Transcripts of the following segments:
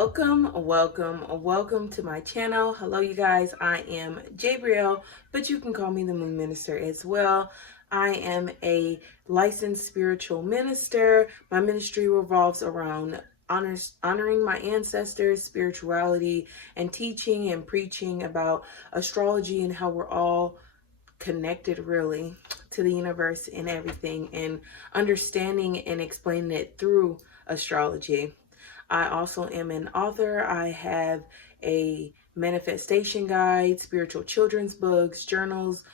Welcome to my channel. Hello you guys, I am Jabriel, but you can call me the Moon Minister as well. I am a licensed spiritual minister. My ministry revolves around honoring my ancestors, spirituality, and teaching and preaching about astrology and how we're all connected really to the universe and everything, and understanding and explaining it through astrology. I also am an author. I have a manifestation guide, spiritual children's books, journals,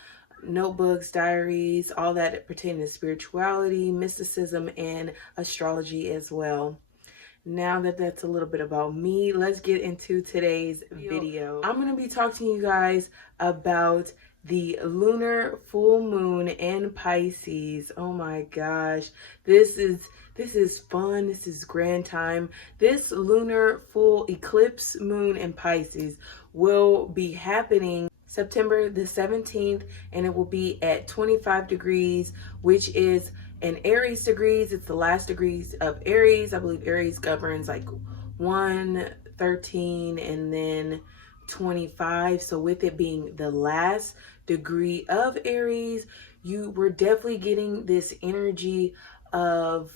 notebooks, diaries, all that pertaining to spirituality, mysticism, and astrology as well. Now that that's a little bit about me, let's get into today's video. I'm going to be talking to you guys about the lunar full moon in Pisces. Oh my gosh, this is fun. This is grand time. This lunar full eclipse moon in Pisces will be happening September the 17th, and it will be at 25 degrees, which is in Aries degrees. It's the last degrees of Aries. I believe Aries governs like 1, 13, and then 25. So with it being the last degree of Aries, you were definitely getting this energy of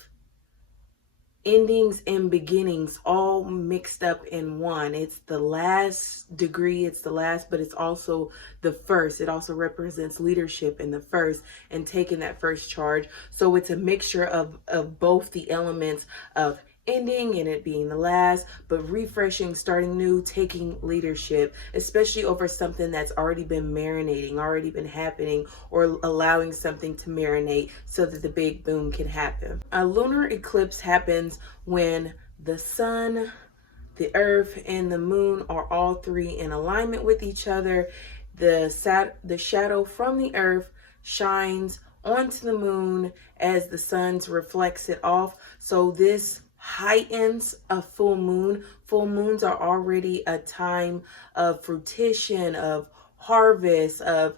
endings and beginnings all mixed up in one. It's the last degree, it's the last, but it's also the first. It also represents leadership in the first and taking that first charge. So it's a mixture of both the elements of ending and it being the last, but refreshing, starting new, taking leadership, especially over something that's already been marinating, already been happening, or allowing something to marinate so that the big boom can happen. A lunar eclipse happens when the sun, the earth, and the moon are all three in alignment with each other. The shadow from the earth shines onto the moon as the sun reflects it off. So this heightens a full moon. Full moons are already a time of fruition, of harvest, of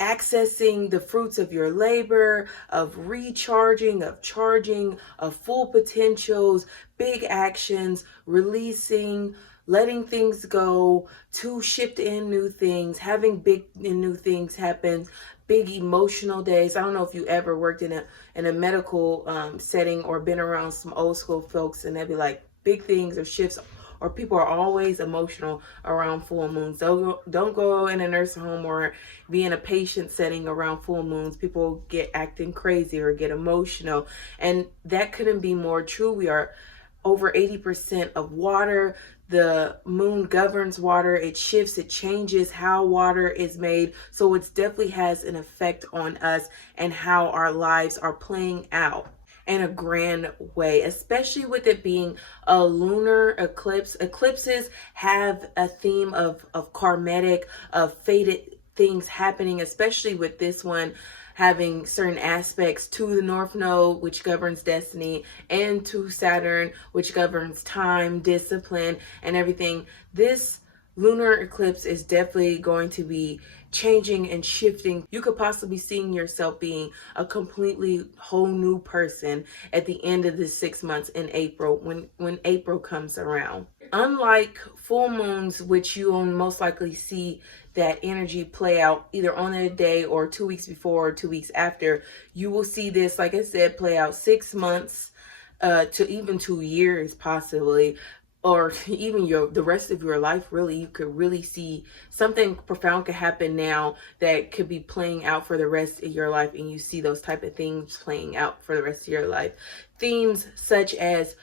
accessing the fruits of your labor, of recharging, of charging, of full potentials, big actions, releasing, letting things go, to shift in new things, having big and new things happen, big emotional days. I don't know if you ever worked in a medical setting or been around some old school folks, and they'd be like big things or shifts, or people are always emotional around full moons. Don't go in a nursing home or be in a patient setting around full moons. People get acting crazy or get emotional, and that couldn't be more true. We are over 80% of water. The moon governs water. It shifts, it changes how water is made. So it definitely has an effect on us and how our lives are playing out in a grand way, especially with it being a lunar eclipse. Eclipses have a theme of karmatic, of fated things happening, especially with this one having certain aspects to the North Node, which governs destiny, and to Saturn, which governs time, discipline, and everything. This lunar eclipse is definitely going to be changing and shifting. You could possibly be seeing yourself being a completely whole new person at the end of the 6 months in April, when April comes around. Unlike full moons, which you will most likely see that energy play out either on a day or 2 weeks before or 2 weeks after, you will see this, like I said, play out 6 months to even 2 years possibly, or even the rest of your life. Really, you could really see something profound could happen now that could be playing out for the rest of your life, and you see those type of things playing out for the rest of your life. Themes such as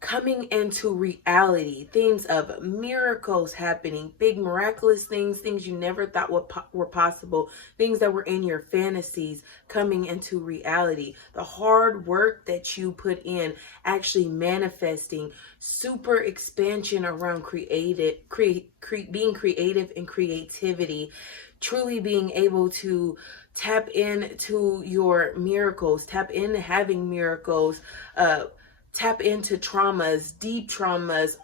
coming into reality, themes of miracles happening, big miraculous things you never thought were possible, things that were in your fantasies coming into reality, the hard work that you put in actually manifesting, super expansion around being creative and creativity, truly being able to tap into your miracles, tap into having miracles, tap into traumas, deep traumas,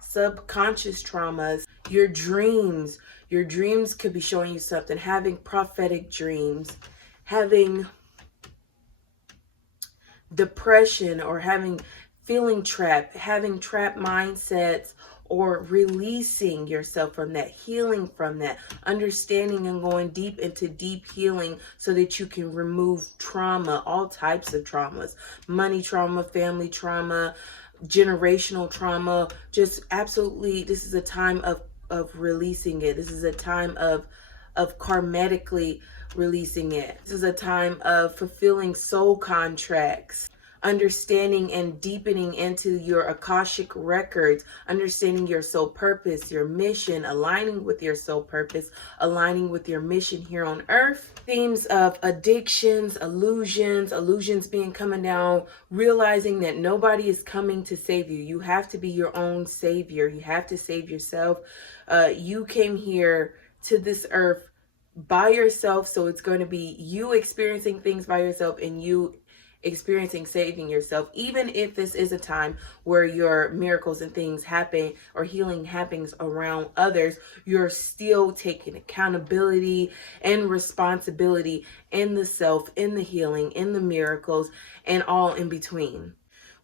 subconscious traumas, your dreams. Your dreams could be showing you something, having prophetic dreams, having depression, or having feeling trapped, having trapped mindsets, or releasing yourself from that, healing from that, understanding and going deep into deep healing so that you can remove trauma, all types of traumas, money trauma, family trauma, generational trauma. Just absolutely, this is a time of releasing it. This is a time of karmatically releasing it. This is a time of fulfilling soul contracts, understanding and deepening into your Akashic records, understanding your soul purpose, your mission, aligning with your soul purpose, aligning with your mission here on earth. Themes of addictions, illusions being coming down, realizing that nobody is coming to save you. You have to be your own savior. You have to save yourself. You came here to this earth by yourself, so it's going to be you experiencing things by yourself and you experiencing saving yourself. Even if this is a time where your miracles and things happen or healing happens around others, you're still taking accountability and responsibility in the self, in the healing, in the miracles, and all in between.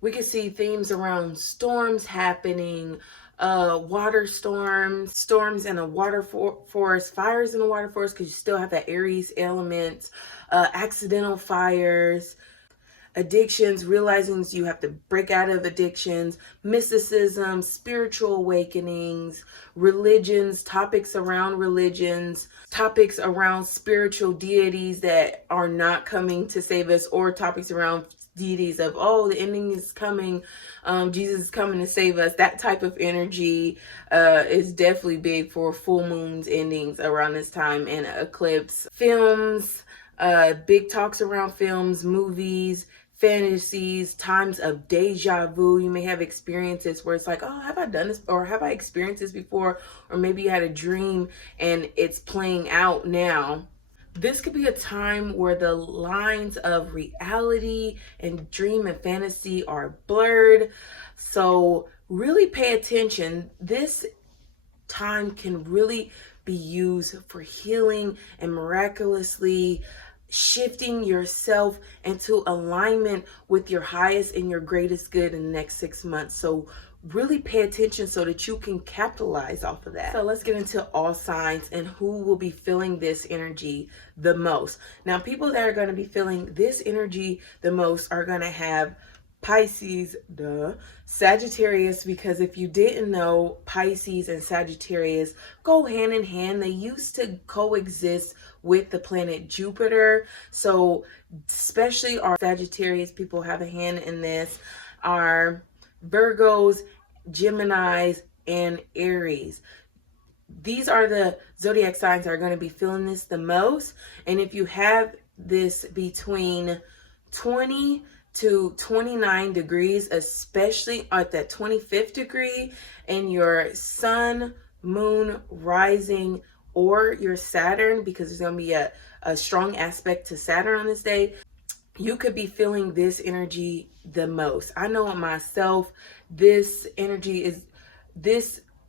We can see themes around storms happening, water storms in a water forest, fires in a water forest, because you still have that Aries element, accidental fires, addictions, realizing you have to break out of addictions, mysticism, spiritual awakenings, religions, topics around spiritual deities that are not coming to save us, or topics around deities of, oh, the ending is coming, Jesus is coming to save us. That type of energy is definitely big for full moons, endings around this time, and eclipse. Films, big talks around films, movies, fantasies, times of deja vu. You may have experiences where it's like, oh, have I done this, or have I experienced this before? Or maybe you had a dream and it's playing out now. This could be a time where the lines of reality and dream and fantasy are blurred. So really pay attention. This time can really be used for healing and miraculously shifting yourself into alignment with your highest and your greatest good in the next 6 months. So really pay attention so that you can capitalize off of that. So let's get into all signs and who will be feeling this energy the most. Now, people that are going to be feeling this energy the most are going to have Pisces, Sagittarius, because if you didn't know, Pisces and Sagittarius go hand in hand. They used to coexist with the planet Jupiter. So especially our Sagittarius people have a hand in this. Our Virgos, Geminis, and Aries. These are the zodiac signs that are going to be feeling this the most. And if you have this between 20 to 29 degrees, especially at that 25th degree, and your sun, moon, rising, or your Saturn, because there's going to be a strong aspect to Saturn on this day, you could be feeling this energy the most. I know it myself. This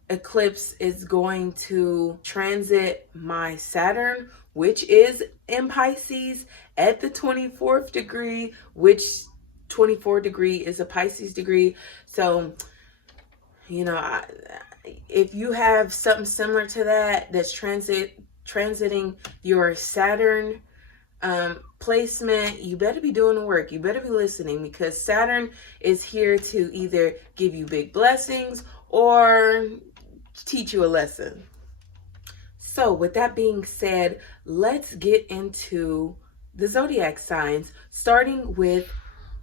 eclipse is going to transit my Saturn, which is in Pisces at the 24th degree, which 24 degree is a Pisces degree. So, you know, if you have something similar to that, that's transiting your Saturn placement, you better be doing the work. You better be listening, because Saturn is here to either give you big blessings or teach you a lesson. So with that being said, let's get into the zodiac signs, starting with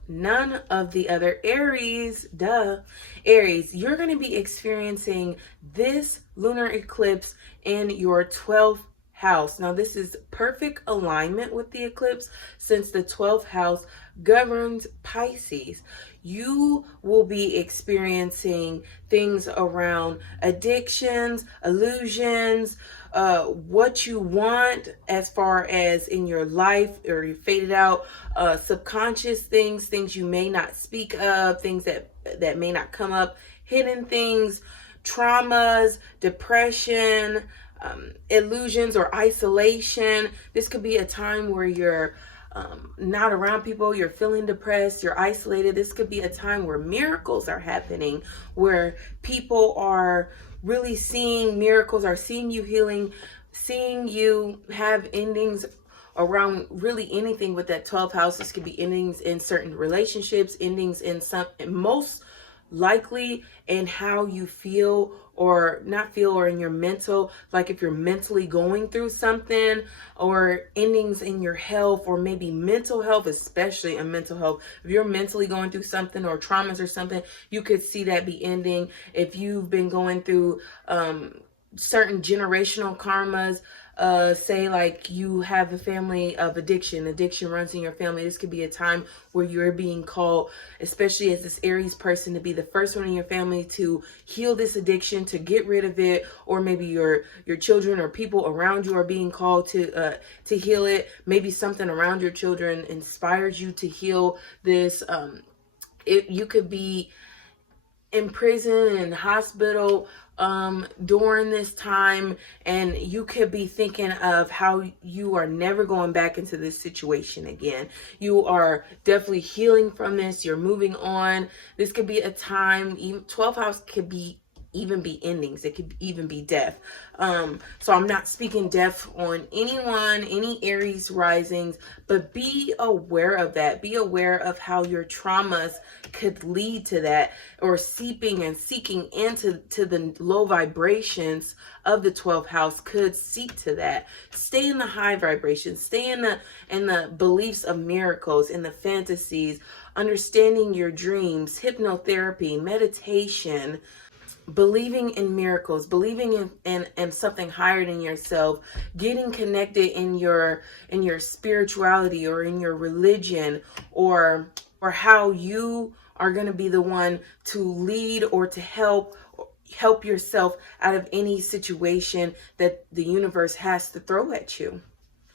none of the other Aries. Aries, you're going to be experiencing this lunar eclipse in your 12th house. Now, this is perfect alignment with the eclipse, since the 12th house governs Pisces. You will be experiencing things around addictions, illusions, what you want as far as in your life, or you faded out, subconscious things you may not speak of, things that may not come up, hidden things, traumas, depression, illusions or isolation. This could be a time where you're not around people, you're feeling depressed, you're isolated. This could be a time where miracles are happening, where people are really seeing miracles, are seeing you healing, seeing you have endings around really anything with that 12th house. This could be endings in certain relationships, endings in some, most likely in how you feel or not feel, or in your mental, like if you're mentally going through something, or endings in your health, or maybe mental health, especially in mental health. If you're mentally going through something or traumas or something, you could see that be ending. If you've been going through certain generational karmas, say like you have a family of addiction runs in your family, this could be a time where you're being called, especially as this Aries person, to be the first one in your family to heal this addiction, to get rid of it. Or maybe your children or people around you are being called to heal it. Maybe something around your children inspires you to heal this. You could be in prison and hospital during this time, and you could be thinking of how you are never going back into this situation again. You are definitely healing from this, you're moving on. This could be a time, even 12th house could be even be endings, it could even be death. So I'm not speaking death on anyone, any Aries risings, but be aware of that. Be aware of how your traumas could lead to that, or seeping and seeking into the low vibrations of the 12th house could seek to that. Stay in the high vibrations, stay in the beliefs of miracles, in the fantasies, understanding your dreams, hypnotherapy, meditation, believing in miracles, believing in something higher than yourself, getting connected in your spirituality, or in your religion, or how you are going to be the one to lead or to help yourself out of any situation that the universe has to throw at you.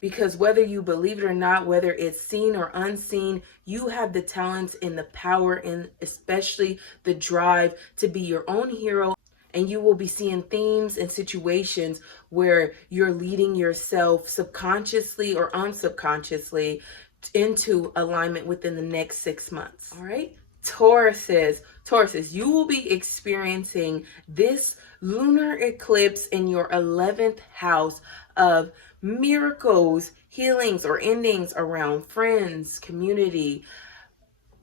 Because whether you believe it or not, whether it's seen or unseen, you have the talents and the power, and especially the drive to be your own hero. And you will be seeing themes and situations where you're leading yourself subconsciously or unsubconsciously into alignment within the next 6 months. All right. Tauruses, you will be experiencing this lunar eclipse in your 11th house of miracles, healings, or endings around friends, community,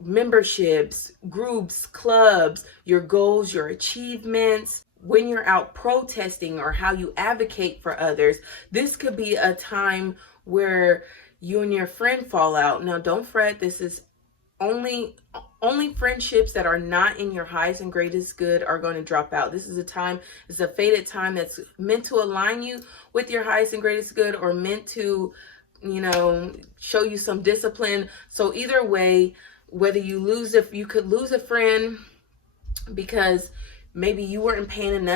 memberships, groups, clubs, your goals, your achievements. When you're out protesting, or how you advocate for others, this could be a time where you and your friend fall out. Now, don't fret. This is only friendships that are not in your highest and greatest good are going to drop out. This is a time, it's a fated time that's meant to align you with your highest and greatest good, or meant to, show you some discipline. So either way, whether you could lose a friend because maybe you weren't paying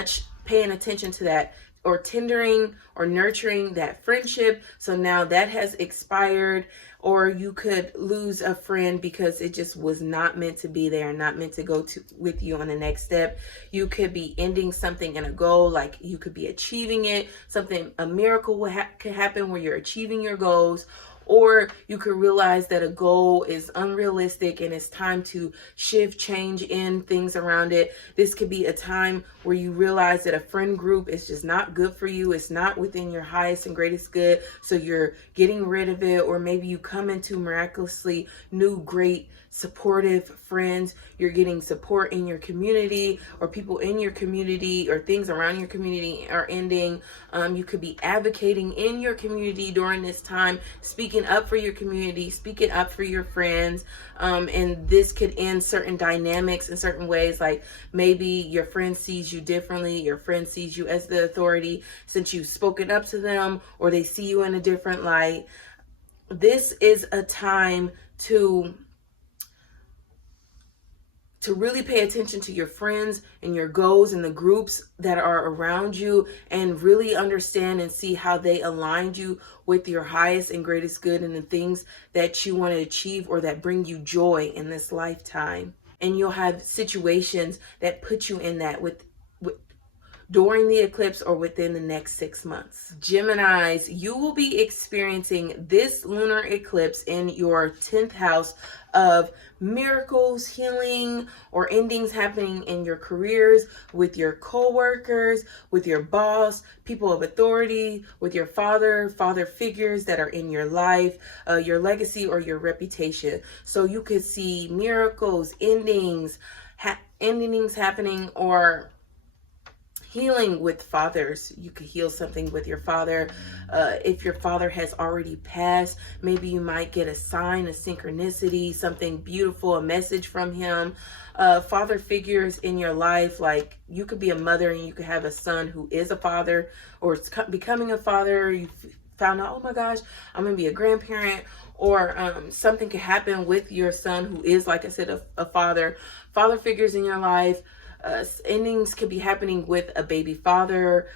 attention to that, or tendering or nurturing that friendship, so now that has expired. Or you could lose a friend because it just was not meant to be there, not meant to go with you on the next step. You could be ending something in a goal, like you could be achieving it. A miracle could happen where you're achieving your goals. Or you could realize that a goal is unrealistic and it's time to shift, change in things around it. This could be a time where you realize that a friend group is just not good for you. It's not within your highest and greatest good. So you're getting rid of it. Or maybe you come into miraculously new, great, supportive friends. You're getting support in your community, or people in your community, or things around your community are ending. You could be advocating in your community during this time, speaking up for your community, speaking up for your friends. And this could end certain dynamics in certain ways. Like maybe your friend sees you differently. Your friend sees you as the authority since you've spoken up to them, or they see you in a different light. This is a time to really pay attention to your friends and your goals and the groups that are around you, and really understand and see how they aligned you with your highest and greatest good, and the things that you want to achieve or that bring you joy in this lifetime. And you'll have situations that put you in that with during the eclipse or within the next 6 months. Geminis, you will be experiencing this lunar eclipse in your 10th house of miracles, healing, or endings happening in your careers, with your co-workers, with your boss, people of authority, with your father figures that are in your life, your legacy or your reputation. So you could see miracles, endings happening, or healing with fathers. You could heal something with your father. If your father has already passed, maybe you might get a sign, a synchronicity, something beautiful, a message from him. Father figures in your life, like you could be a mother and you could have a son who is a father, or it's becoming a father. You found out, oh my gosh, I'm gonna be a grandparent, or something could happen with your son who is, like I said, a father. Father figures in your life. Endings could be happening with a baby father.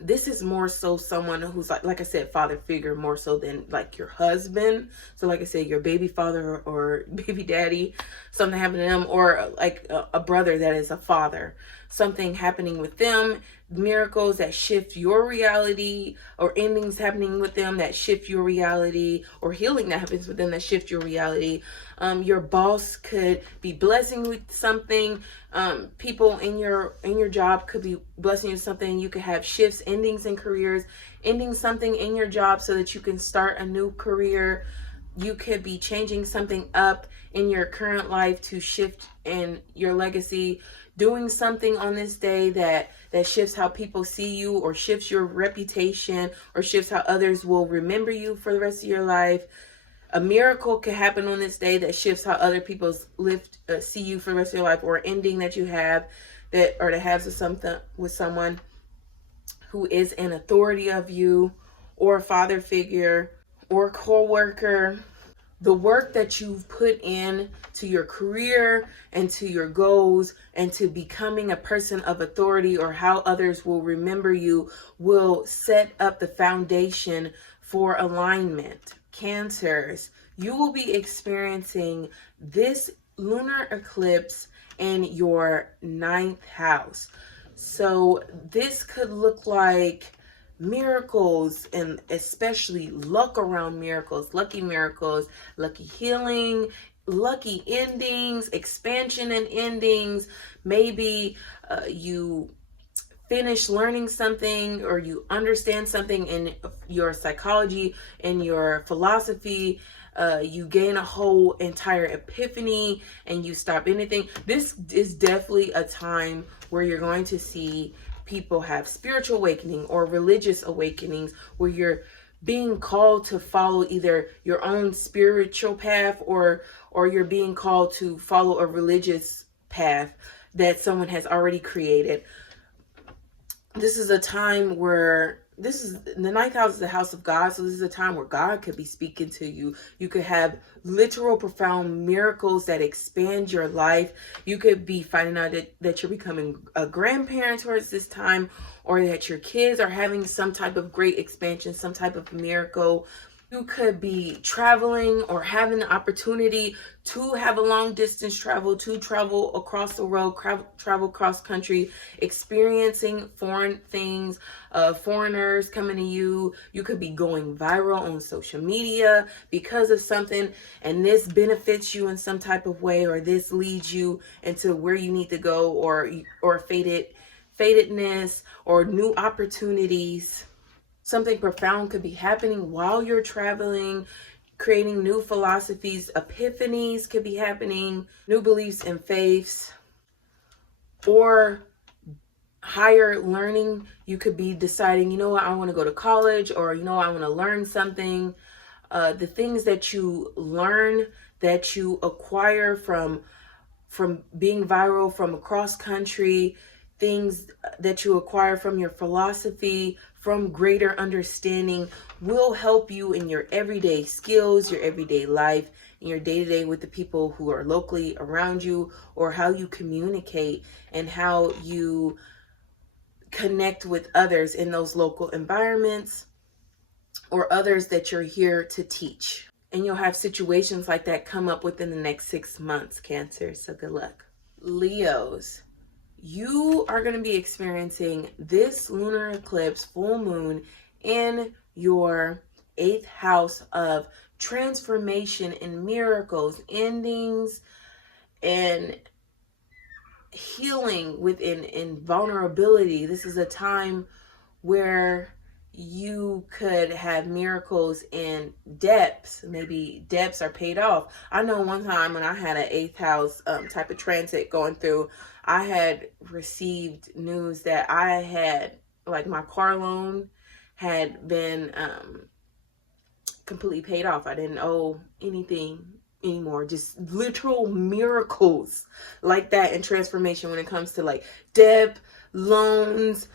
This is more so someone who's like I said, father figure, more so than like your husband. So like I said, your baby father or baby daddy, something happened to them, or like a brother that is a father, something happening with them, miracles that shift your reality, or endings happening with them that shift your reality, or healing that happens with them that shift your reality. Your boss could be blessing with something. People in your job could be blessing you with something. You could have shifts, endings in careers, ending something in your job so that you can start a new career. You could be changing something up in your current life to shift in your legacy, doing something on this day that shifts how people see you, or shifts your reputation, or shifts how others will remember you for the rest of your life. A miracle could happen on this day that shifts how other people see you for the rest of your life, or ending that you have that has something with someone who is an authority of you, or a father figure, or co-worker. The work that you've put in to your career and to your goals and to becoming a person of authority, or how others will remember you, will set up the foundation for alignment. Cancers, you will be experiencing this lunar eclipse in your 9th house. So this could look like miracles, and especially luck around miracles, lucky healing, lucky endings, expansion and endings. Maybe you finish learning something, or you understand something in your psychology and your philosophy. You gain a whole entire epiphany and you stop anything. This is definitely a time where you're going to see people have spiritual awakening or religious awakenings, where you're being called to follow either your own spiritual path, or you're being called to follow a religious path that someone has already created. This is a time where the 9th house is the house of God. So this is a time where God could be speaking to you. You could have literal, profound miracles that expand your life. You could be finding out that you're becoming a grandparent towards this time, or that your kids are having some type of great expansion, some type of miracle. You could be traveling, or having the opportunity to have a long distance travel, to travel across the world, travel cross country, experiencing foreign things, foreigners coming to you. You could be going viral on social media because of something, and this benefits you in some type of way, or this leads you into where you need to go, or fatedness, or new opportunities. Something profound could be happening while you're traveling, creating new philosophies. Epiphanies could be happening, new beliefs and faiths, or higher learning. You could be deciding, you know what, I want to go to college, or you know, I want to learn something. The things that you learn, that you acquire from being viral, from across country, things that you acquire from your philosophy, from greater understanding, will help you in your everyday skills, your everyday life, in your day-to-day with the people who are locally around you, or how you communicate and how you connect with others in those local environments, or others that you're here to teach. And you'll have situations like that come up within the next 6 months, Cancer. So good luck. Leos, you are going to be experiencing this lunar eclipse full moon in your 8th house of transformation and miracles, endings, and healing within vulnerability. This is a time where you could have miracles in depths. Maybe debts are paid off. I know one time when I had an 8th house type of transit going through, I had received news that I had, like, my car loan had been completely paid off. I didn't owe anything anymore. Just literal miracles like that in transformation when it comes to like debt, loans,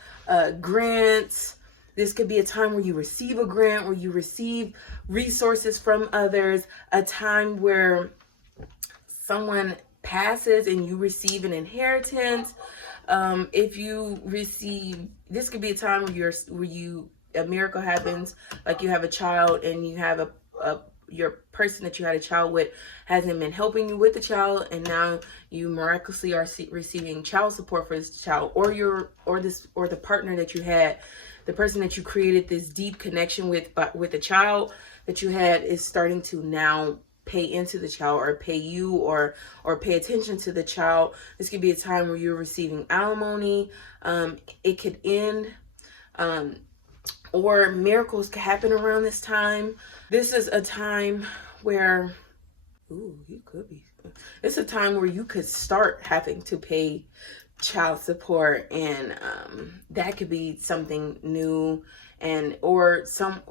grants. This could be a time where you receive a grant, where you receive resources from others, a time where someone passes and you receive an inheritance. If you receive, this could be a time where a miracle happens, like you have a child and you have your person that you had a child with hasn't been helping you with the child, and now you miraculously are receiving child support for this child, or the partner that you had, the person that you created this deep connection with, but with the child that you had is starting to now pay into the child, or pay you, or pay attention to the child. This could be a time where you're receiving alimony. It could end, or miracles could happen around this time. This is a time where, it's a time where you could start having to pay child support, and that could be something new, or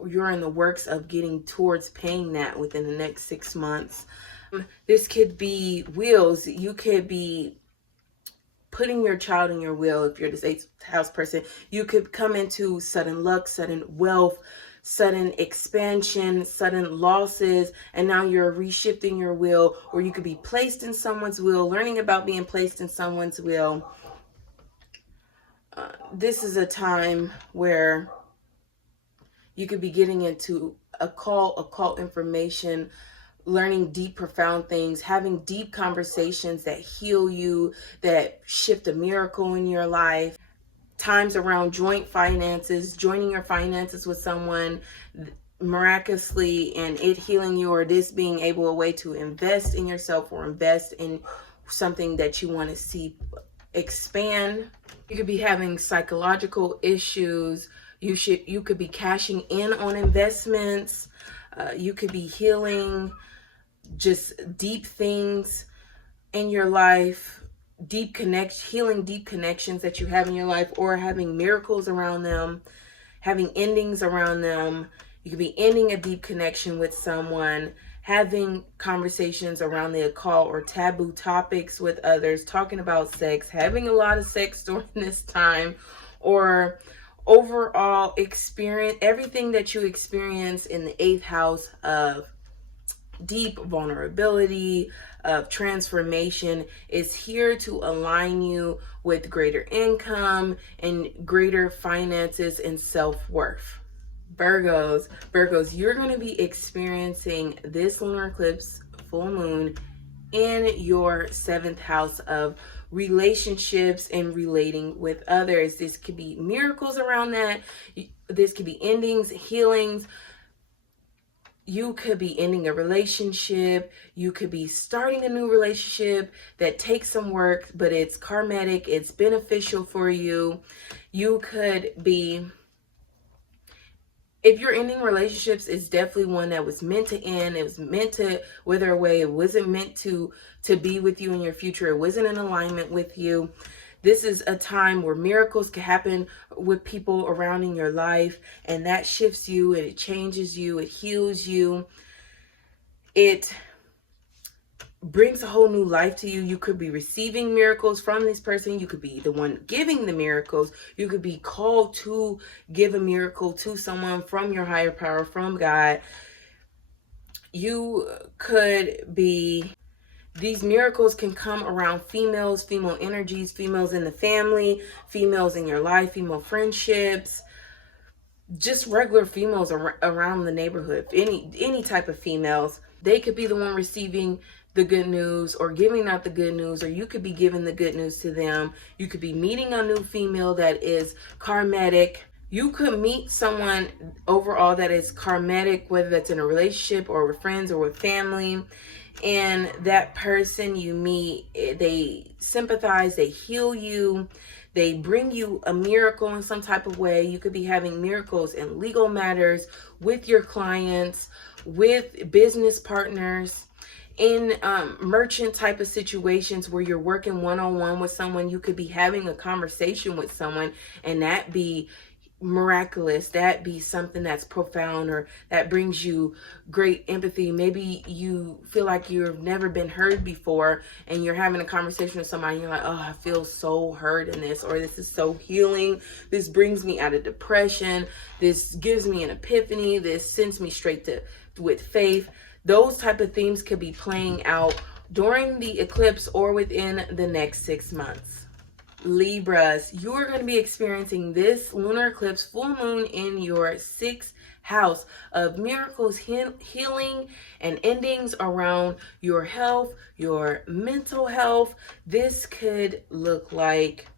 you're in the works of getting towards paying that within the next 6 months. This could be wills. You could be putting your child in your will. If you're this 8th house person, you could come into sudden luck, sudden wealth, sudden expansion, sudden losses, and now you're reshifting your will, or you could be placed in someone's will, learning about being placed in someone's will. This is a time where you could be getting into occult information, learning deep, profound things, having deep conversations that heal you, that shift a miracle in your life. Times around joint finances, joining your finances with someone miraculously and it healing you, or this being a way to invest in yourself or invest in something that you want to see expand. You could be having psychological issues. You could be cashing in on investments. You could be healing just deep things in your life, healing deep connections that you have in your life, or having miracles around them, having endings around them. You could be ending a deep connection with someone, having conversations around the occult or taboo topics with others, talking about sex, having a lot of sex during this time, or overall experience everything that you experience in the 8th house of deep vulnerability, of transformation, is here to align you with greater income and greater finances and self-worth. Virgos, you're going to be experiencing this lunar eclipse full moon in your 7th house of relationships and relating with others. This could be miracles around that. This could be endings, healings. You could be ending a relationship. You could be starting a new relationship that takes some work, but it's karmatic. It's beneficial for you. You could be, if you're ending relationships, it's definitely one that was meant to end. It was meant to wither away. It wasn't meant to be with you in your future. It wasn't in alignment with you. This is a time where miracles can happen with people around in your life, and that shifts you, and it changes you, it heals you. It brings a whole new life to you. You could be receiving miracles from this person. You could be the one giving the miracles. You could be called to give a miracle to someone from your higher power, from God. You could be, these miracles can come around females, female energies, females in the family, females in your life, female friendships, just regular females around the neighborhood, any type of females. They could be the one receiving the good news or giving out the good news, or you could be giving the good news to them. You could be meeting a new female that is karmatic. You could meet someone overall that is karmatic, whether that's in a relationship or with friends or with family. And that person you meet, they sympathize, they heal you, they bring you a miracle in some type of way. You could be having miracles in legal matters, with your clients, with business partners, in merchant type of situations where you're working one-on-one with someone. You could be having a conversation with someone and that be miraculous, that be something that's profound, or that brings you great empathy. Maybe you feel like you've never been heard before and you're having a conversation with somebody and you're like, oh, I feel so heard in this, or this is so healing, this brings me out of depression, this gives me an epiphany, this sends me straight to with faith. Those type of themes could be playing out during the eclipse or within the next 6 months. Libras, you're going to be experiencing this lunar eclipse full moon in your 6th house of miracles, healing, and endings around your health, your mental health. This could look like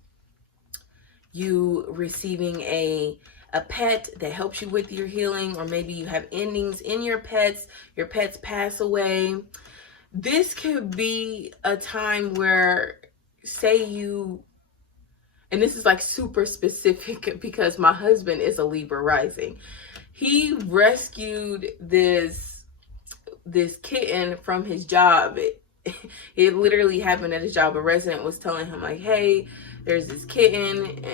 you receiving a pet that helps you with your healing, or maybe you have endings in your pets pass away. This could be a time where, say you, and this is like super specific because my husband is a Libra rising. He rescued this kitten from his job. It literally happened at his job. A resident was telling him like, hey, there's this kitten,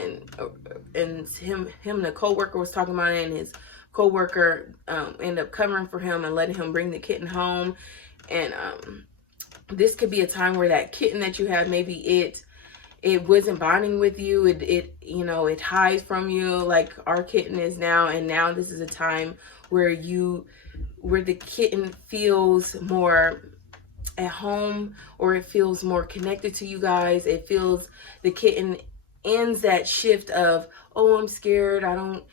and him and a coworker was talking about it, and his coworker ended up covering for him and letting him bring the kitten home. And this could be a time where that kitten that you have, maybe it wasn't bonding with you, it hides from you like our kitten is now, and now this is a time where the kitten feels more at home, or it feels more connected to you guys. It feels, the kitten ends that shift of, oh, I'm scared, I don't,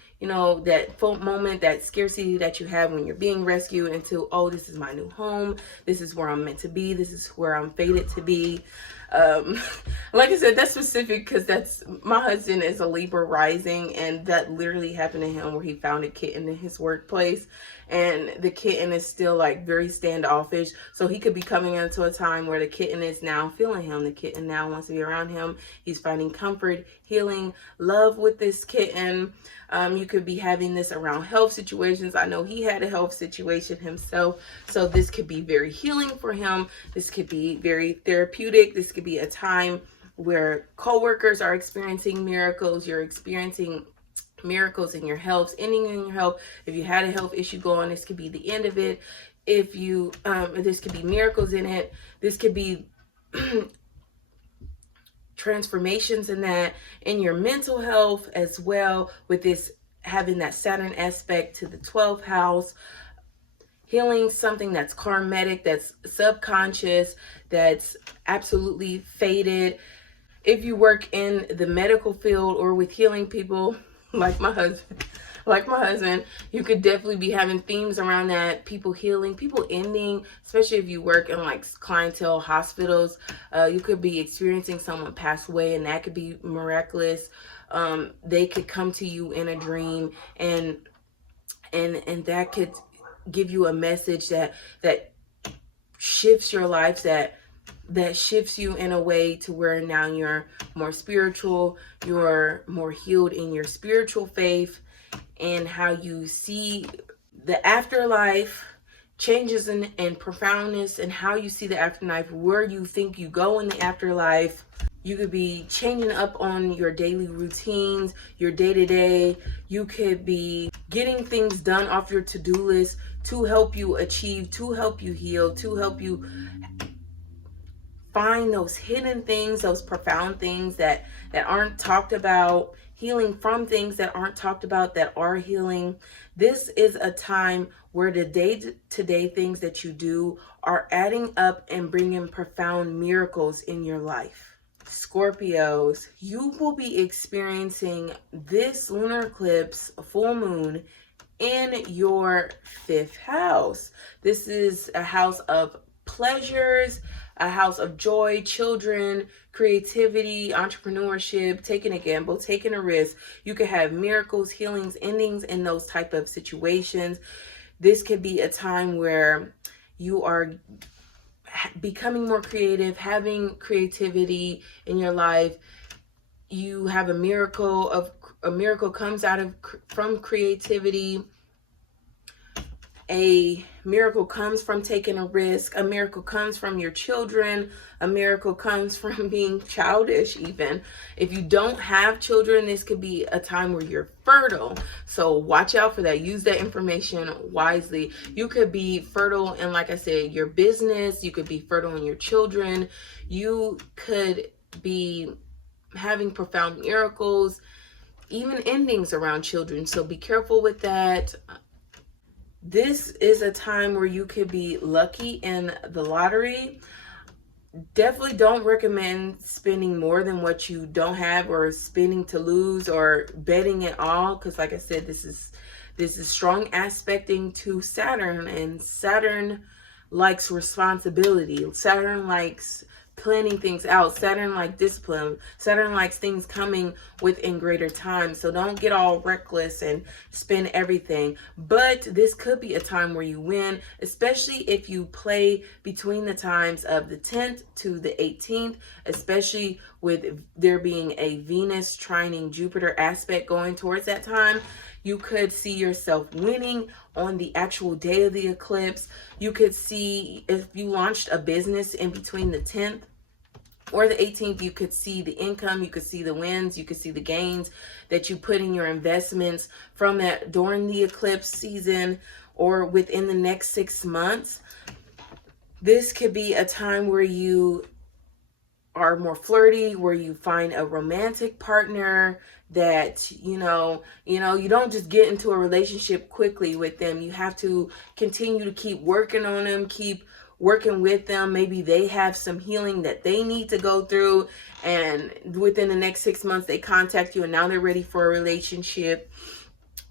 that moment, that scarcity that you have when you're being rescued, into, oh, this is my new home, this is where I'm meant to be, this is where I'm fated to be. Like I said, that's specific because that's, my husband is a Libra rising, and that literally happened to him, where he found a kitten in his workplace, and the kitten is still like very standoffish. So he could be coming into a time where the kitten is now feeling him. The kitten now wants to be around him. He's finding comfort, healing, love with this kitten. You could be having this around health situations. I know he had a health situation himself, so this could be very healing for him. This could be very therapeutic. This could be a time where coworkers are experiencing miracles. You're experiencing miracles in your health, ending in your health. If you had a health issue going, this could be the end of it. If you, this could be miracles in it. This could be transformations in that, in your mental health as well, with this having that Saturn aspect to the 12th house, healing something that's karmatic, that's subconscious, that's absolutely fated. If you work in the medical field or with healing people, like my husband, you could definitely be having themes around that. People healing, people ending, especially if you work in like clientele hospitals. You could be experiencing someone pass away, and that could be miraculous. They could come to you in a dream, and that could give you a message that shifts your life, that shifts you in a way to where now you're more spiritual, you're more healed in your spiritual faith, and how you see the afterlife, changes in profoundness, and how you see the afterlife, where you think you go in the afterlife. You could be changing up on your daily routines, your day-to-day. You could be getting things done off your to-do list to help you achieve, to help you heal, to help you find those hidden things, those profound things that aren't talked about, healing from things that aren't talked about that are healing. This is a time where the day-to-day things that you do are adding up and bringing profound miracles in your life. Scorpios, you will be experiencing this lunar eclipse full moon in your 5th house. This is a house of pleasures, a house of joy, children, creativity, entrepreneurship, taking a gamble, taking a risk. You could have miracles, healings, endings in those type of situations. This could be a time where you are becoming more creative, having creativity in your life. You have a miracle comes out of from creativity. A miracle comes from taking a risk. A miracle comes from your children. A miracle comes from being childish even. If you don't have children, this could be a time where you're fertile. So watch out for that. Use that information wisely. You could be fertile in, like I said, your business. You could be fertile in your children. You could be having profound miracles, even endings around children. So be careful with that. This is a time where you could be lucky in the lottery. Definitely don't recommend spending more than what you don't have, or spending to lose, or betting it all, because like I said, this is strong aspecting to Saturn, and Saturn likes responsibility. Saturn likes planning things out. Saturn likes discipline. Saturn likes things coming within greater time. So don't get all reckless and spend everything. But this could be a time where you win, especially if you play between the times of the 10th to the 18th, especially with there being a Venus trining Jupiter aspect going towards that time. You could see yourself winning on the actual day of the eclipse. You could see, if you launched a business in between the 10th or the 18th, you could see the income, you could see the wins, you could see the gains that you put in your investments from that during the eclipse season or within the next 6 months. This could be a time where you are more flirty, where you find a romantic partner that, you don't just get into a relationship quickly with them. You have to continue to keep working on them, keep working with them. Maybe they have some healing that they need to go through, and within the next 6 months they contact you and now they're ready for a relationship.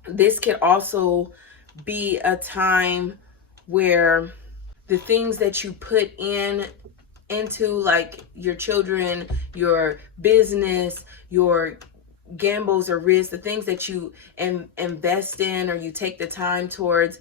This could also be a time where the things that you put into, like your children, your business, your gambles or risks, the things that you invest in, or you take the time towards,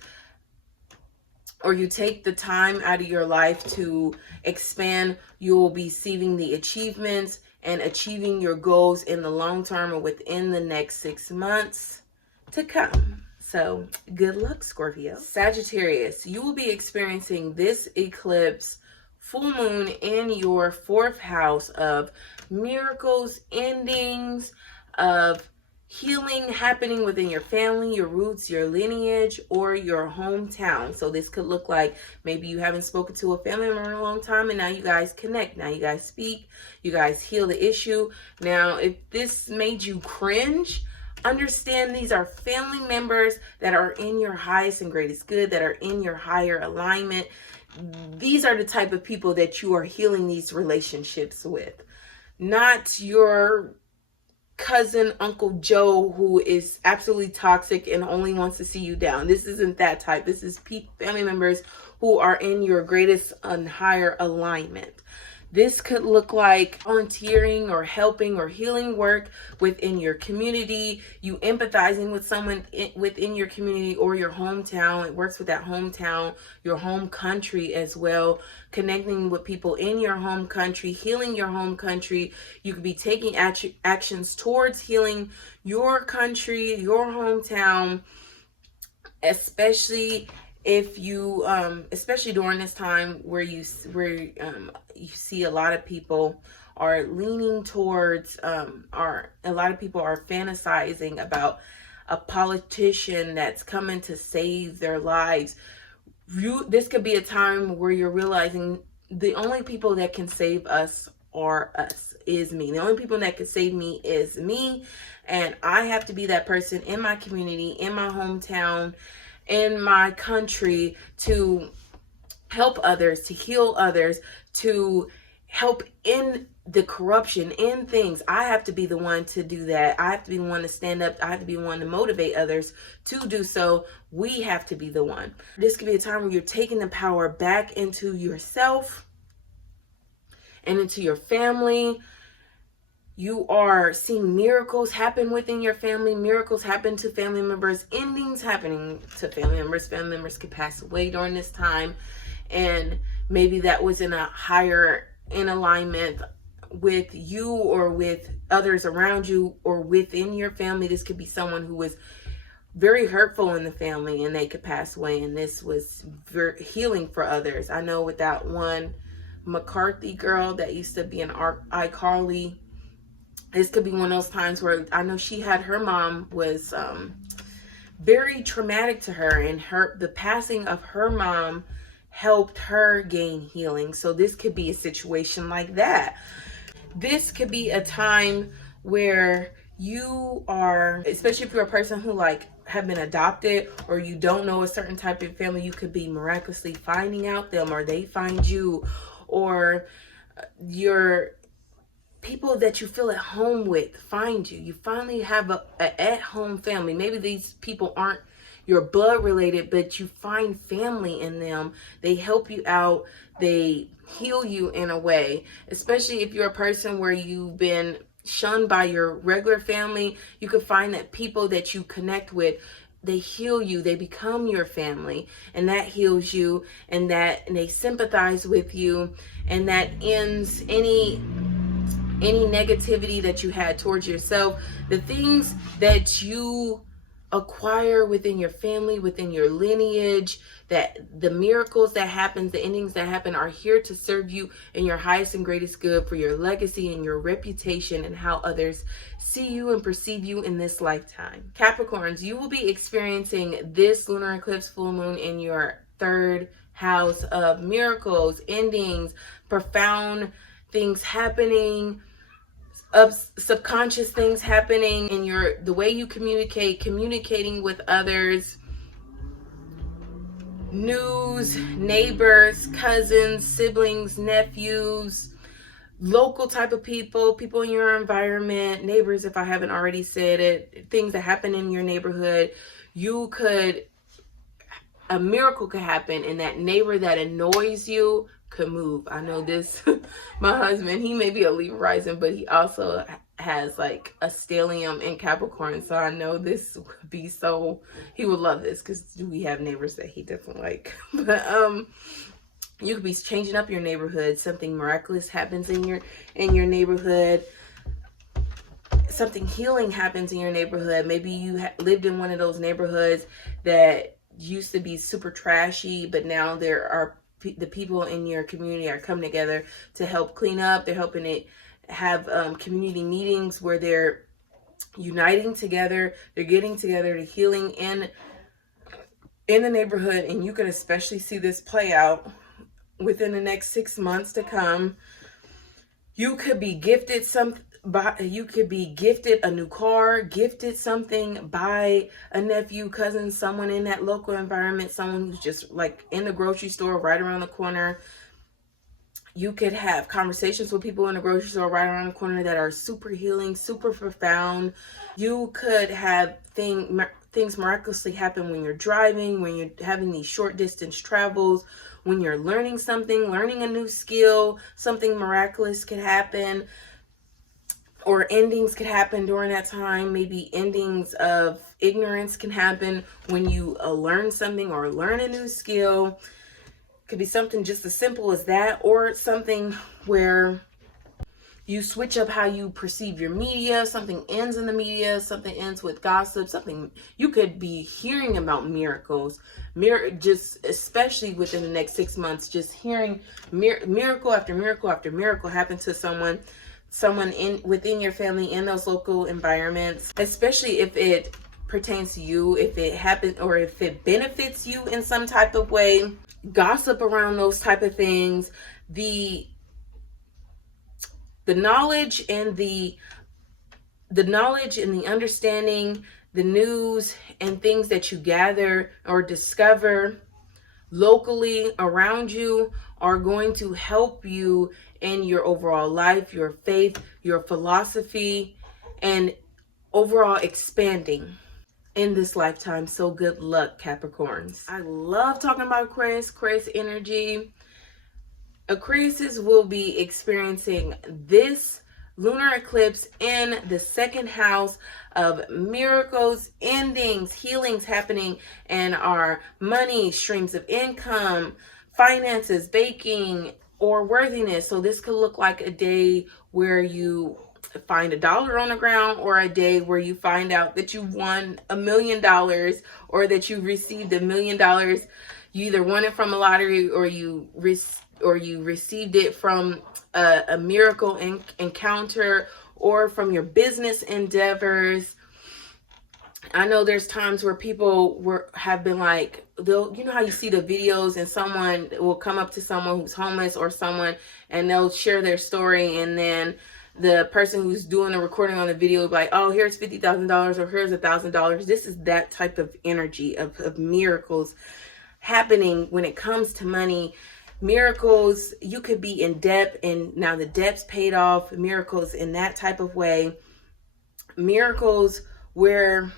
or you take the time out of your life to expand, you will be seeing the achievements and achieving your goals in the long term or within the next 6 months to come. So good luck, Scorpio. Sagittarius, you will be experiencing this eclipse full moon in your 4th house of miracles, endings, of healing happening within your family, your roots, your lineage, or your hometown. So this could look like maybe you haven't spoken to a family member in a long time, and now you guys connect. Now you guys speak. You guys heal the issue. Now, if this made you cringe, understand these are family members that are in your highest and greatest good, that are in your higher alignment. These are the type of people that you are healing these relationships with, not your cousin, Uncle Joe, who is absolutely toxic and only wants to see you down. This isn't that type. This is family members who are in your greatest and higher alignment. This could look like volunteering or helping or healing work within your community, you empathizing with someone within your community or your hometown. It works with that hometown, your home country as well, connecting with people in your home country, healing your home country. You could be taking actions towards healing your country, your hometown, especially if you especially during this time where you see a lot of people are leaning towards a lot of people are fantasizing about a politician that's coming to save their lives. This could be a time where you're realizing the only people that can save us are us, is me. The only people that can save me is me, and I have to be that person in my community, in my hometown, in my country, to help others, to heal others, to help in the corruption, in things. I have to be the one to do that. I have to be the one to stand up. I have to be the one to motivate others to do so. We have to be the one. This could be a time where you're taking the power back into yourself and into your family. You are seeing miracles happen within your family. Miracles happen to family members. Endings happening to family members. Family members could pass away during this time. And maybe that was in alignment with you or with others around you or within your family. This could be someone who was very hurtful in the family and they could pass away. And this was very healing for others. I know with that one McCarthy girl that used to be in iCarly, this could be one of those times where I know she had, her mom was very traumatic to her, and the passing of her mom helped her gain healing. So this could be a situation like that. This could be a time where you are, especially if you're a person who like have been adopted or you don't know a certain type of family, you could be miraculously finding out them, or they find you, or your people that you feel at home with find you. You finally have a at-home family. Maybe these people aren't your blood related, but you find family in them. They help you out. They heal you in a way, especially if you're a person where you've been shunned by your regular family. You could find that people that you connect with, they heal you, they become your family, and that heals you, and they sympathize with you, and that ends any negativity that you had towards yourself. The things that you acquire within your family, within your lineage, that the miracles that happen, the endings that happen are here to serve you in your highest and greatest good, for your legacy and your reputation and how others see you and perceive you in this lifetime. Capricorns, you will be experiencing this lunar eclipse full moon in your third house of miracles, endings, profound things happening, of subconscious things happening in the way you communicating with others, news, neighbors, cousins, siblings, nephews, local type of people in your environment, neighbors if I haven't already said it, things that happen in your neighborhood. A miracle could happen, and that neighbor that annoys you could move. I know this, my husband, he may be a Libra rising, but he also has like a stellium in Capricorn. So I know this would be he would love this, because we have neighbors that he definitely like. But you could be changing up your neighborhood. Something miraculous happens in your neighborhood. Something healing happens in your neighborhood. Maybe you lived in one of those neighborhoods that used to be super trashy, but now the people in your community are coming together to help clean up. They're helping it have community meetings where they're uniting together. They're getting together to healing in the neighborhood. And you can especially see this play out within the next 6 months to come. You could be gifted a new car, gifted something by a nephew, cousin, someone in that local environment, someone who's just like in the grocery store right around the corner. You could have conversations with people in the grocery store right around the corner that are super healing, super profound. You could have things miraculously happen when you're driving, when you're having these short distance travels, when you're learning a new skill, something miraculous could happen. Or endings could happen during that time. Maybe endings of ignorance can happen when you learn something or learn a new skill. Could be something just as simple as that, or something where you switch up how you perceive your media. Something ends in the media, something ends with gossip, something you could be hearing about miracles, just especially within the next 6 months, just hearing miracle after miracle after miracle happen to someone within your family in those local environments, especially if it pertains to you, if it happens or if it benefits you in some type of way. Gossip around those type of things, the knowledge and the understanding, the news and things that you gather or discover locally around you are going to help you in your overall life, your faith, your philosophy, and overall expanding in this lifetime. So good luck, Capricorns. I love talking about Aquarius energy. Aquariuses will be experiencing this lunar eclipse in the second house of miracles, endings, healings happening in our money, streams of income, finances, baking, or worthiness. So this could look like a day where you find $1 on the ground, or a day where you find out that you won $1 million, or that you received $1 million. You either won it from a lottery, or you received it from a miracle encounter, or from your business endeavors. I know there's times where people have been like, you know how you see the videos and someone will come up to someone who's homeless or someone, and they'll share their story, and then the person who's doing the recording on the video will be like, oh, here's $50,000 or here's $1,000. This is that type of energy of miracles happening when it comes to money. Miracles, you could be in debt and now the debt's paid off. Miracles in that type of way. Miracles where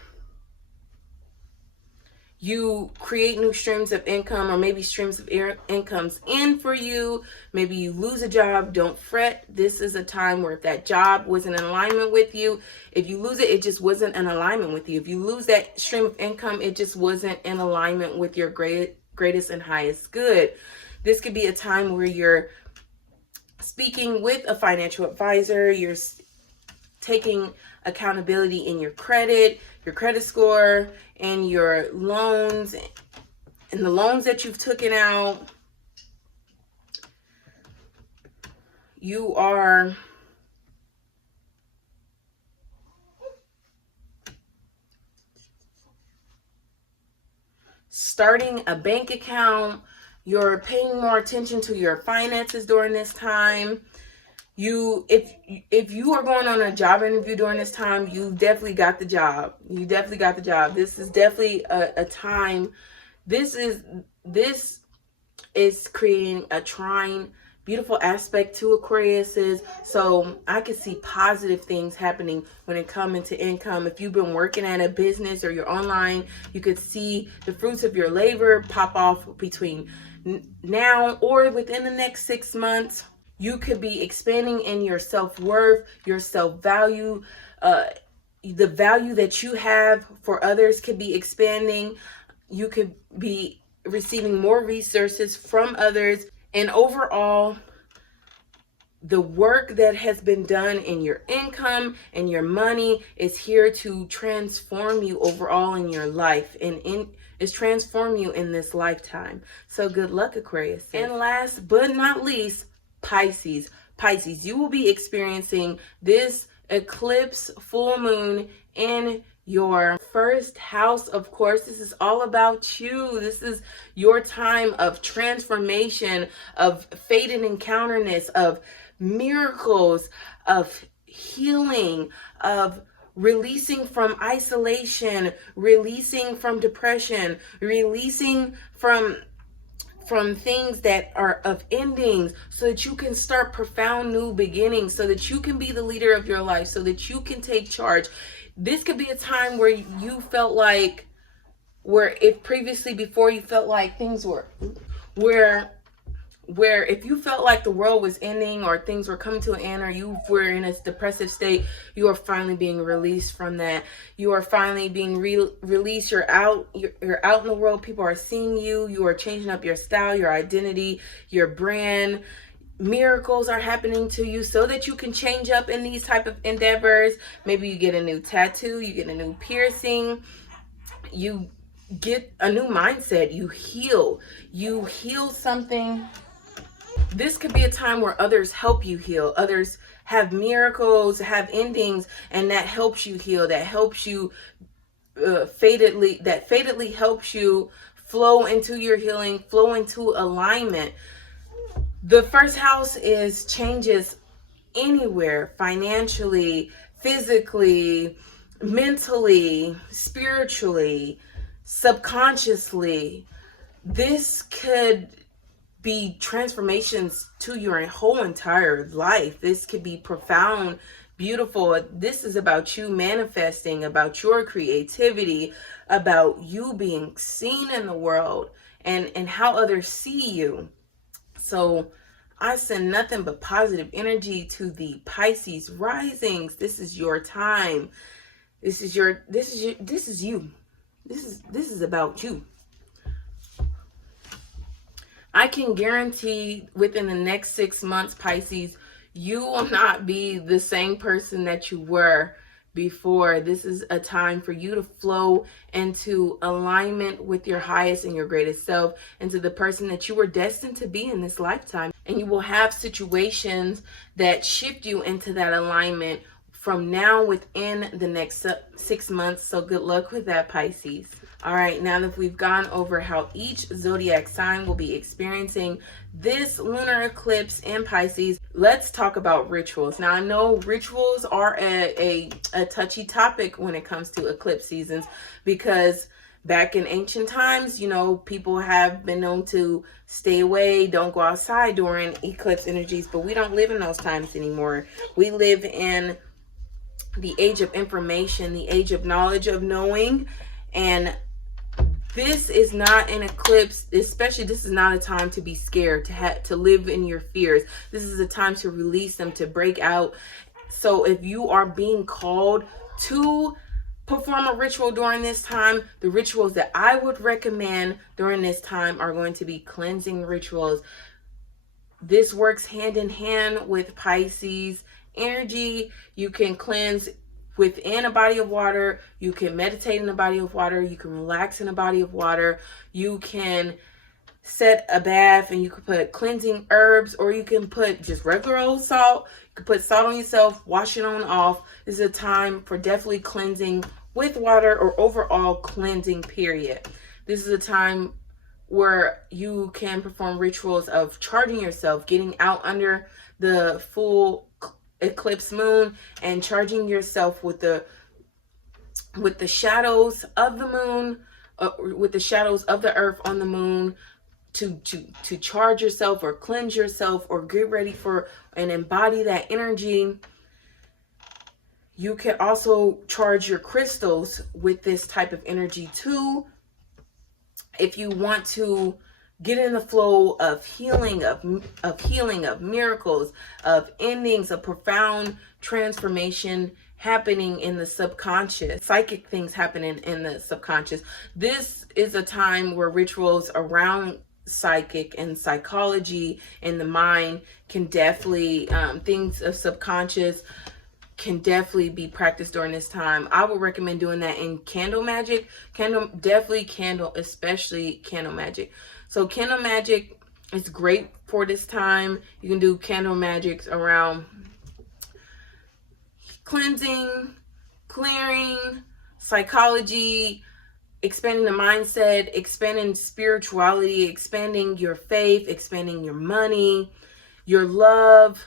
you create new streams of income, or maybe streams of incomes in for you. Maybe you lose a job. Don't fret. This is a time where if that job wasn't in alignment with you, if you lose it, it just wasn't in alignment with you. If you lose that stream of income, it just wasn't in alignment with your greatest and highest good. This could be a time where you're speaking with a financial advisor. You're taking accountability in your credit score, and your loans, and the loans that you've taken out. You are starting a bank account. You're paying more attention to your finances during this time. If you are going on a job interview during this time, you definitely got the job. This is definitely a time. This is creating a trine, beautiful aspect to Aquariuses. So I could see positive things happening when it comes into income. If you've been working at a business or you're online, you could see the fruits of your labor pop off between now or within the next 6 months. You could be expanding in your self-worth, your self-value. The value that you have for others could be expanding. You could be receiving more resources from others. And overall, the work that has been done in your income and your money is here to transform you overall in your life, and is transform you in this lifetime. So good luck, Aquarius. And last but not least, Pisces. You will be experiencing this eclipse full moon in your first house. Of course, this is all about you. This is your time of transformation, of fated encounterness, of miracles, of healing, of releasing from isolation, releasing from depression, releasing from things that are of endings, so that you can start profound new beginnings, so that you can be the leader of your life, so that you can take charge. This could be a time where you felt like, before you felt like things were, where if you felt like the world was ending or things were coming to an end, or you were in a depressive state, you are finally being released from that. You are finally being released. You're out in the world. People are seeing you. You are changing up your style, your identity, your brand. Miracles are happening to you so that you can change up in these type of endeavors. Maybe you get a new tattoo, you get a new piercing, you get a new mindset, you heal something. This could be a time where others help you heal. Others have miracles, have endings, and that helps you heal. That helps you fatedly helps you flow into your healing, flow into alignment. The first house is changes anywhere, financially, physically, mentally, spiritually, subconsciously. This could be transformations to your whole entire life. This could be profound, beautiful. This is about you manifesting, about your creativity, about you being seen in the world, and how others see you. So I send nothing but positive energy to the Pisces risings. This is your time. This is you. This is about you. I can guarantee within the next 6 months, Pisces, you will not be the same person that you were before. This is a time for you to flow into alignment with your highest and your greatest self, and to the person that you were destined to be in this lifetime. And you will have situations that shift you into that alignment from now within the next 6 months. So good luck with that, Pisces. All right, now that we've gone over how each zodiac sign will be experiencing this lunar eclipse in Pisces, let's talk about rituals. Now, I know rituals are a touchy topic when it comes to eclipse seasons, because back in ancient times, you know, people have been known to stay away, don't go outside during eclipse energies, but we don't live in those times anymore. We live in the age of information, the age of knowledge, of knowing, and this is not an eclipse, especially this is not a time to be scared, to live in your fears. This is a time to release them, to break out. So if you are being called to perform a ritual during this time, the rituals that I would recommend during this time are going to be cleansing rituals. This works hand in hand with Pisces energy. You can cleanse within a body of water, you can meditate in a body of water, you can relax in a body of water, you can set a bath and you can put cleansing herbs, or you can put just regular old salt. You can put salt on yourself, wash it on off. This is a time for definitely cleansing with water, or overall cleansing, period. This is a time where you can perform rituals of charging yourself, getting out under the full eclipse moon and charging yourself with the shadows of the moon, with the shadows of the earth on the moon, to charge yourself or cleanse yourself or get ready for and embody that energy. You can also charge your crystals with this type of energy too, if you want to get in the flow of healing, of miracles, of endings, of profound transformation happening in the subconscious, psychic things happening in the subconscious. This is a time where rituals around psychic and psychology in the mind can definitely, things of subconscious can definitely be practiced during this time. I would recommend doing that in candle magic. Especially candle magic. So candle magic is great for this time. You can do candle magic around cleansing, clearing, psychology, expanding the mindset, expanding spirituality, expanding your faith, expanding your money, your love,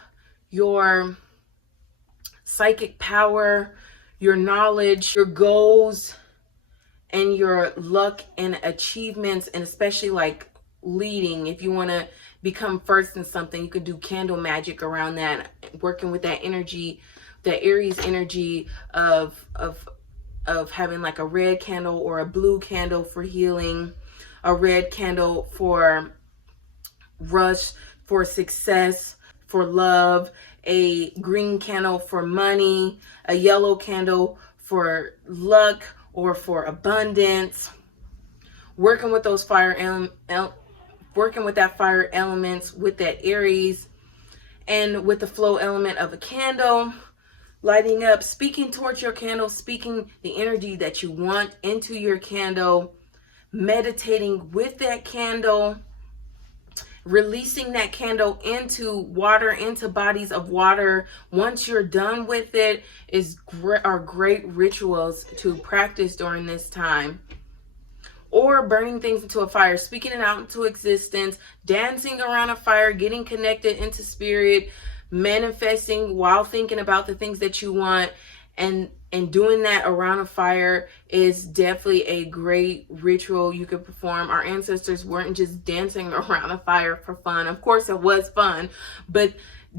your psychic power, your knowledge, your goals, and your luck and achievements, and especially like leading. If you want to become first in something, you could do candle magic around that, working with that energy, that Aries energy of having like a red candle or a blue candle for healing, a red candle for rush, for success, for love, a green candle for money, a yellow candle for luck or for abundance. Working with those working with that fire elements, with that Aries, and with the flow element of a candle, lighting up, speaking towards your candle, speaking the energy that you want into your candle, meditating with that candle, releasing that candle into water, into bodies of water. Once you're done with it, are great rituals to practice during this time. Or burning things into a fire, speaking it out into existence, dancing around a fire, getting connected into spirit, manifesting while thinking about the things that you want, and doing that around a fire is definitely a great ritual you could perform. Our ancestors weren't just dancing around a fire for fun. Of course it was fun, but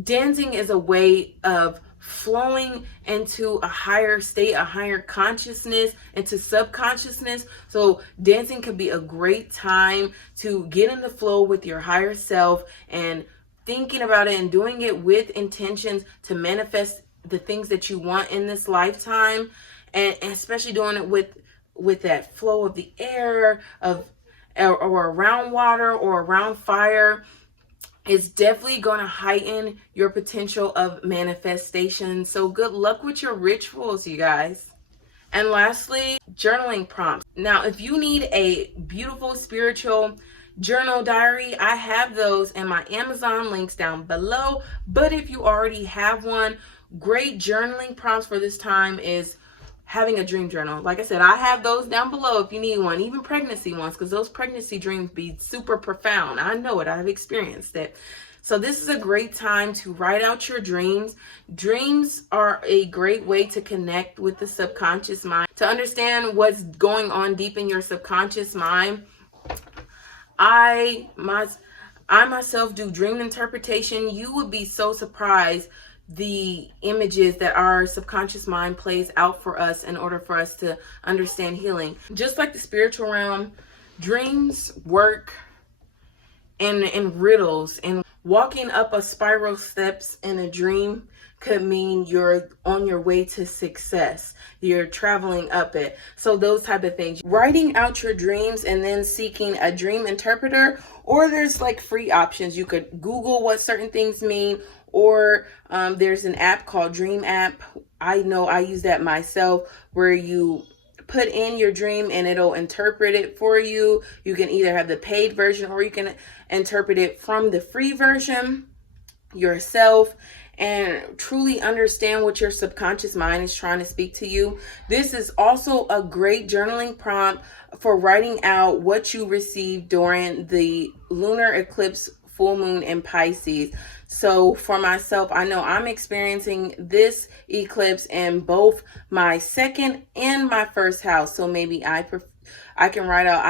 dancing is a way of flowing into a higher state, a higher consciousness, into subconsciousness. So dancing could be a great time to get in the flow with your higher self and thinking about it and doing it with intentions to manifest the things that you want in this lifetime, and especially doing it with that flow of the air of or around water or around fire is definitely going to heighten your potential of manifestation. So good luck with your rituals, you guys. And lastly, journaling prompts. Now, if you need a beautiful spiritual journal diary, I have those in my Amazon links down below. But if you already have one, great journaling prompts for this time is having a dream journal. Like I said, I have those down below if you need one, even pregnancy ones, because those pregnancy dreams be super profound. I know it, I've experienced it. So this is a great time to write out your dreams. Dreams are a great way to connect with the subconscious mind, to understand what's going on deep in your subconscious mind. I myself do dream interpretation. You would be so surprised the images that our subconscious mind plays out for us in order for us to understand healing. Just like the spiritual realm, dreams work in riddles, and walking up a spiral steps in a dream could mean you're on your way to success. You're traveling up it. So those type of things. Writing out your dreams and then seeking a dream interpreter, or there's like free options. You could Google what certain things mean, or there's an app called Dream App. I know I use that myself, where you put in your dream and it'll interpret it for you. You can either have the paid version or you can interpret it from the free version yourself and truly understand what your subconscious mind is trying to speak to you. This is also a great journaling prompt for writing out what you received during the lunar eclipse full moon in Pisces. So for myself, I know I'm experiencing this eclipse in both my second and my first house. So maybe I can write out,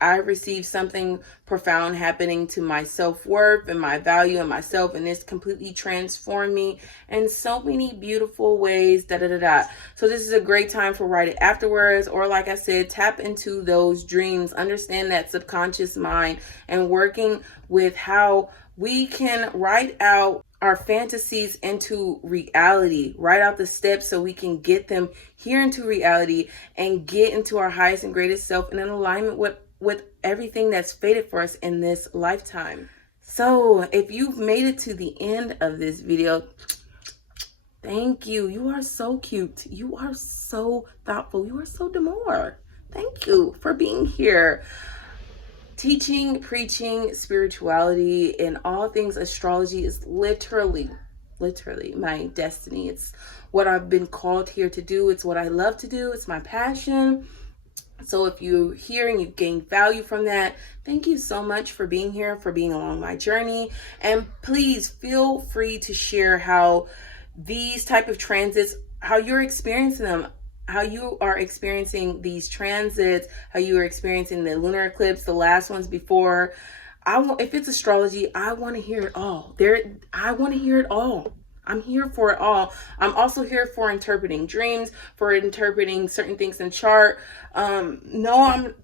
I received something profound happening to my self-worth and my value and myself, and this completely transformed me in so many beautiful ways, So this is a great time for write it afterwards, or like I said, tap into those dreams, understand that subconscious mind, and working with how we can write out our fantasies into reality, write out the steps so we can get them here into reality and get into our highest and greatest self and in alignment with everything that's fated for us in this lifetime. So if you've made it to the end of this video, thank you. You are so cute. You are so thoughtful. You are so demure. Thank you for being here. Teaching, preaching, spirituality, and all things astrology is literally my destiny. It's what I've been called here to do. It's what I love to do. It's my passion. So if you're here and you've gained value from that, thank you so much for being here, for being along my journey. And please feel free to share how these type of transits, how you're experiencing them, how you are experiencing these transits, how you are experiencing the lunar eclipse, the last ones before. If it's astrology, I want to hear it all. I want to hear it all. I'm here for it all. I'm also here for interpreting dreams, for interpreting certain things in chart. I'm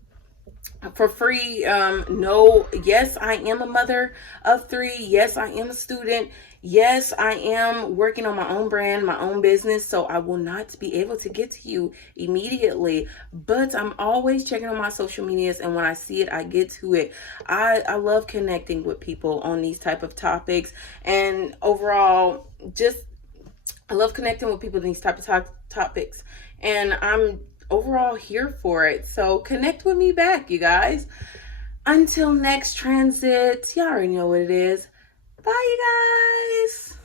for free. No, yes, I am a mother of 3. Yes, I am a student. Yes, I am working on my own brand, my own business, so I will not be able to get to you immediately, but I'm always checking on my social medias, and when I see it, I get to it. I love connecting with people on these type of topics, and overall, I love connecting with people on these type of topics, and I'm overall here for it. So connect with me back, you guys. Until next transit, y'all already know what it is. Bye, you guys.